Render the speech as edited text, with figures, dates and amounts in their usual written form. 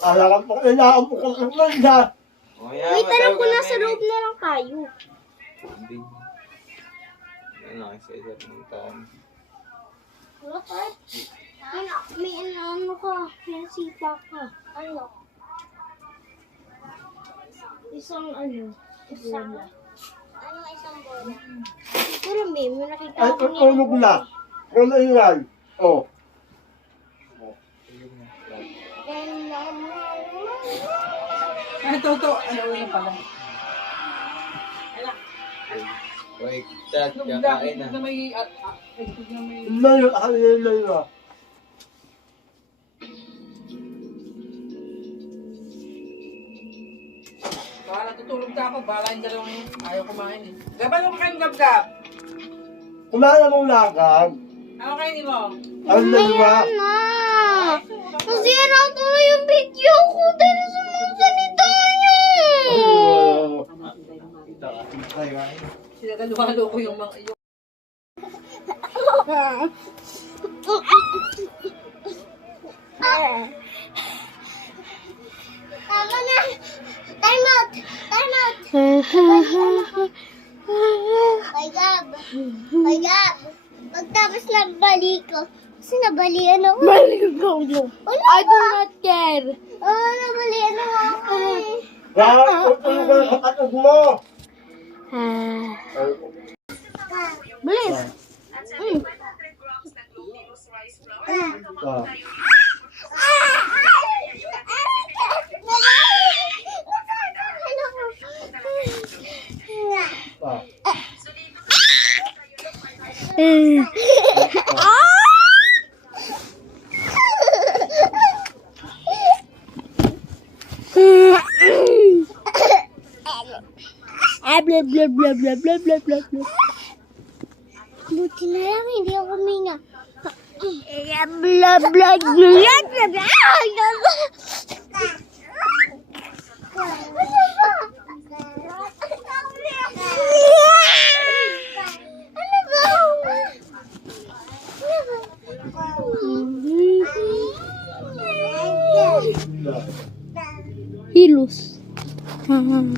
Alam mo, kailangan mo kung ano na. Wait, alam ko nasa loob na lang tayo. Hindi. Ano, isa-isa ng taon. Wala ka? May ano ka, may sipa ka. Ano? Isang ano? Isang bola. Ano isang bola? Siguro may nakita Ay, ko tutulog na. Kung ingay. Oh. Ay, toto. Ano yun pala? Wait, dad, kakain na. Na may... na may... Layo, layo. Bahala, tutulog ka ako. Bahala yung dalawang yun. Ayaw kumain eh. Gaban mo kain gab-gab. Kumain na mong lakad. Ano kainin mo? Ang dalawa. na! Nasira tuloy yung video ko dahil sa mga salita niyo! Sinagaluhalo ko yung mga... Yung... Tama na! Time out! Time out! Ay, Gab! Ay, Gab! Pagtapos ng bali ko, kasi nabalian ako. Balian ko mo. I do not care. Oo, nabalian ako eh. Tutulog ka ng kapatid mo. Bilis! Blah, blah, blah, blah, blah, blah, blah, blah. Buti na lang, hindi ako huminga. Blah, blah, blah, blah, blah.